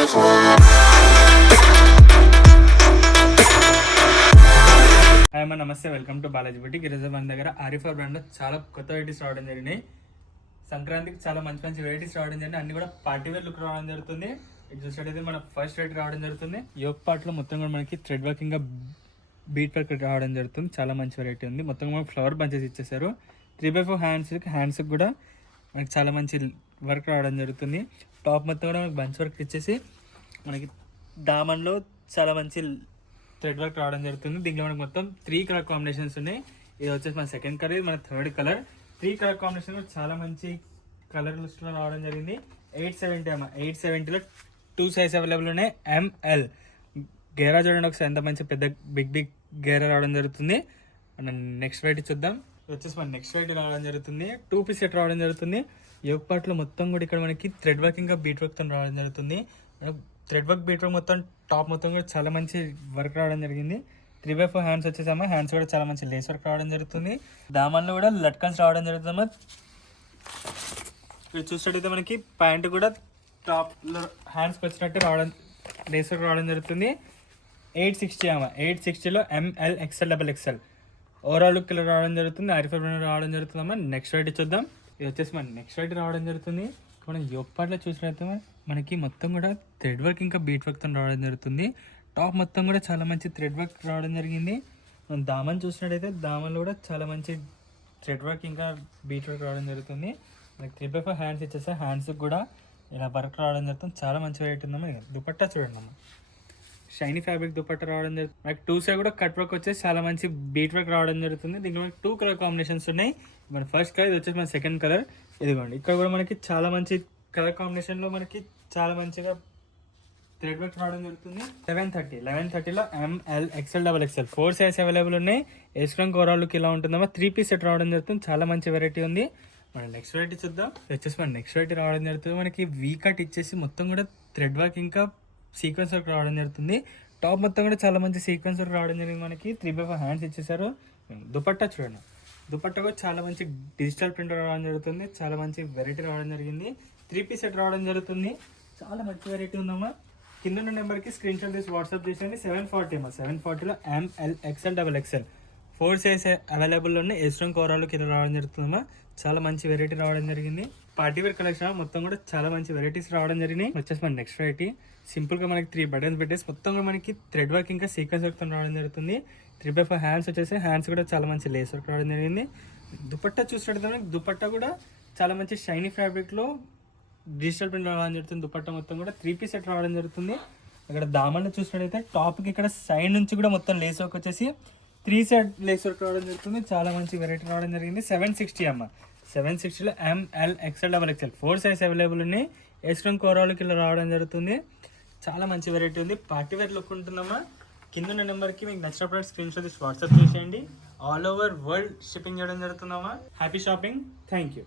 Hi అమ్మ, నమస్తే. Welcome to Balaji boutique. ఈరోజు మన దగ్గర ఆరిఫా బ్రాండ్లో చాలా కొత్త వెరైటీస్ రావడం జరిగినాయి. సంక్రాంతికి చాలా మంచి మంచి వెరైటీస్ రావడం జరిగింది. అన్ని కూడా పార్టీ వేర్ లుక్ రావడం జరుగుతుంది. ఇది చూసినట్టయితే మన ఫస్ట్ వెరైటీ రావడం జరుగుతుంది. యోక్ పార్ట్లో మొత్తం కూడా మనకి థ్రెడ్ వర్కింగ్ బీట్ వర్క్ రావడం జరుగుతుంది. చాలా మంచి వెరైటీ ఉంది. మొత్తం మనకి ఫ్లవర్ బంచెస్ ఇచ్చేసారు. 3x4 హ్యాండ్స్కి కూడా మనకి చాలా మంచి వర్క్ రావడం జరుగుతుంది. టాప్ మొత్తం కూడా మనకి బంచ్ వర్క్ ఇచ్చేసి మనకి దామన్లో చాలా మంచి థ్రెడ్ వర్క్ రావడం జరుగుతుంది. దీంట్లో మనకి మొత్తం 3 కలర్ కాంబినేషన్స్ ఉన్నాయి. ఇది వచ్చేసి మన సెకండ్ కలర్, ఇది మన థర్డ్ కలర్. 3 కలర్ కాంబినేషన్ కూడా చాలా మంచి కలర్ లిస్ట్లో రావడం జరిగింది. 870 అమ్మ. 870లో 2 సైజ్ అవైలబుల్ ఉన్నాయి. ML గేరా చూడండి ఒకసారి, ఎంత మంచి పెద్ద బిగ్ గేరా రావడం జరుగుతుంది. మనం నెక్స్ట్ వెరైటీ చూద్దాం. వచ్చేసి మన నెక్స్ట్ వెరైటీ రావడం జరుగుతుంది. 2 పీస్ సెట్ రావడం జరుగుతుంది. యోగ్ పార్ట్లో మొత్తం కూడా ఇక్కడ మనకి థ్రెడ్ వర్క్ ఇంకా బీట్ వర్క్తో రావడం జరుగుతుంది. థ్రెడ్ వర్క్ బీట్ వర్క్ మొత్తం టాప్ మొత్తం కూడా చాలా మంచి వర్క్ రావడం జరిగింది. 3x4 hands వచ్చేసామా. హ్యాండ్స్ కూడా చాలా మంచి లేస్ వర్క్ రావడం జరుగుతుంది. దామన్లో కూడా లట్కన్స్ రావడం జరుగుతుందమ్మా. ఇక్కడ చూసినట్టయితే మనకి ప్యాంట్ కూడా టాప్లో హ్యాండ్స్కి వచ్చినట్టు రావడం లేస్ వర్క్ రావడం జరుగుతుంది. 860 అమ్మ. 860లో ML XL XXL overall look ఇలా రావడం జరుగుతుంది. ఆరిఫా బ్రాండ్ రావడం జరుగుతుందమ్మా. నెక్స్ట్ వెరైటీ చూద్దాం. ఇది వచ్చేసి మన నెక్స్ట్ వెరైటీ రావడం జరుగుతుంది. మనం యోగ్ పార్ట్లో చూసినట్లయితే మనకి మొత్తం కూడా థ్రెడ్ వర్క్ ఇంకా బీట్ వర్క్తో రావడం జరుగుతుంది. టాప్ మొత్తం కూడా చాలా మంచి థ్రెడ్ వర్క్ రావడం జరిగింది. మనం దామన్ చూసినట్టయితే దామన్లో కూడా చాలా మంచి థ్రెడ్ వర్క్ ఇంకా బీట్ వర్క్ రావడం జరుగుతుంది. మనకి 3x4 హ్యాండ్స్ ఇచ్చేస్తే హ్యాండ్స్కి కూడా ఇలా వర్క్ రావడం జరుగుతుంది. చాలా మంచి వెరైటీ ఉందమ్మా. దుపట్టా చూడండి అమ్మ, షైనీ ఫ్యాబ్రిక్ దుపట్టా రావడం జరుగుతుంది. మనకి 2 సైడ్ కూడా కట్ వర్క్ వచ్చేసి చాలా మంచి బీట్ వర్క్ రావడం జరుగుతుంది. దీంట్లో మనకి 2 కలర్ కాంబినేషన్స్ ఉన్నాయి. మన ఫస్ట్ కలర్, ఇది వచ్చేసి మన సెకండ్ కలర్. ఇదిగోండి, ఇక్కడ కూడా మనకి చాలా మంచి కలర్ కాంబినేషన్లో మనకి చాలా మంచిగా థ్రెడ్ వర్క్ రావడం జరుగుతుంది. 1130లో ML XL XXL 4 size available ఉన్నాయి. ఎస్ట్రాంగ్ ఓవరాల్ లుక్ ఇలా ఉంటుందమ్మా. 3 పీస్ సెట్ రావడం జరుగుతుంది. చాలా మంచి వెరైటీ ఉంది. మనం నెక్స్ట్ వెరైటీ చూద్దాం. వచ్చేసి మన నెక్స్ట్ వెరైటీ రావడం జరుగుతుంది. మనకి వీ కట్ ఇచ్చేసి మొత్తం కూడా థ్రెడ్ వర్క్ ఇంకా సీక్వెన్స్ వర్క్ రావడం జరుగుతుంది. టాప్ మొత్తం కూడా చాలా మంచి సీక్వెన్స్ వర్క్ రావడం జరిగింది. మనకి 3x4 హ్యాండ్స్ ఇచ్చేసారు. దుపట్టా చూడండి, దుపట్టా కూడా చాలా మంచి డిజిటల్ ప్రింట్ రావడం జరుగుతుంది. చాలా మంచి వెరైటీ రావడం జరిగింది. 3 పీస్ సెట్ రావడం జరుగుతుంది. చాలా మంచి వెరైటీ ఉందమ్మా. కింద ఉన్న నెంబర్కి స్క్రీన్ షాట్ తీసి వాట్సాప్ చేసేయండి. 740 అమ్మా. 740లో ML XL XXL 4 size available ఉన్నాయి. ఎస్ట్రాంగ్ ఓవరాల్ కింద రావడం జరుగుతుందమ్మా. చాలా మంచి వెరైటీ రావడం జరిగింది. పార్టీ వేర్ కలెక్షన్ మొత్తం కూడా చాలా మంచి వెరైటీస్ రావడం జరిగినాయి. వచ్చేసి మన నెక్స్ట్ వెరైటీ సింపుల్గా మనకి 3 బటన్స్ పెట్టేసి మొత్తం కూడా మనకి థ్రెడ్ వర్క్ ఇంకా సీక్వెన్స్ వర్క్తో రావడం జరుగుతుంది. 3x4 హ్యాండ్స్ వచ్చేసి హ్యాండ్స్ కూడా చాలా మంచి లేస్ వర్క్ రావడం జరిగింది. దుపట్టా చూసినట్టయితే మనకి దుపట్టా కూడా చాలా మంచి షైనీ ఫ్యాబ్రిక్లో డిజిటల్ ప్రింట్ రావడం జరుగుతుంది. దుపట్టా మొత్తం కూడా 3 పీస్ సెట్ రావడం జరుగుతుంది. ఇక్కడ దామన్లో చూసినట్టయితే టాప్కి ఇక్కడ సైడ్ నుంచి కూడా మొత్తం లేస్ వర్క్ వచ్చేసి 3 సైడ్ లేస్ వర్క్ రావడం జరుగుతుంది. చాలా మంచి వెరైటీ రావడం జరిగింది. 760 అమ్మ. 760లో ML XL XXL 4 size available ఉన్నాయి. ఎస్ట్రాంగ్ ఓవరాల్కి ఇలా రావడం జరుగుతుంది. చాలా మంచి వెరైటీ ఉంది. పార్టీ వేర్ లుక్ ఉంటుందమ్మా. కింద ఉన్న నెంబర్కి మీకు నచ్చిన ప్రోడక్ట్ స్క్రీన్ షాట్ తీసి వాట్సాప్ చేసేయండి. ఆల్ ఓవర్ వరల్డ్ షిప్పింగ్ చేయడం జరుగుతుందమ్మా. Happy shopping. Thank you.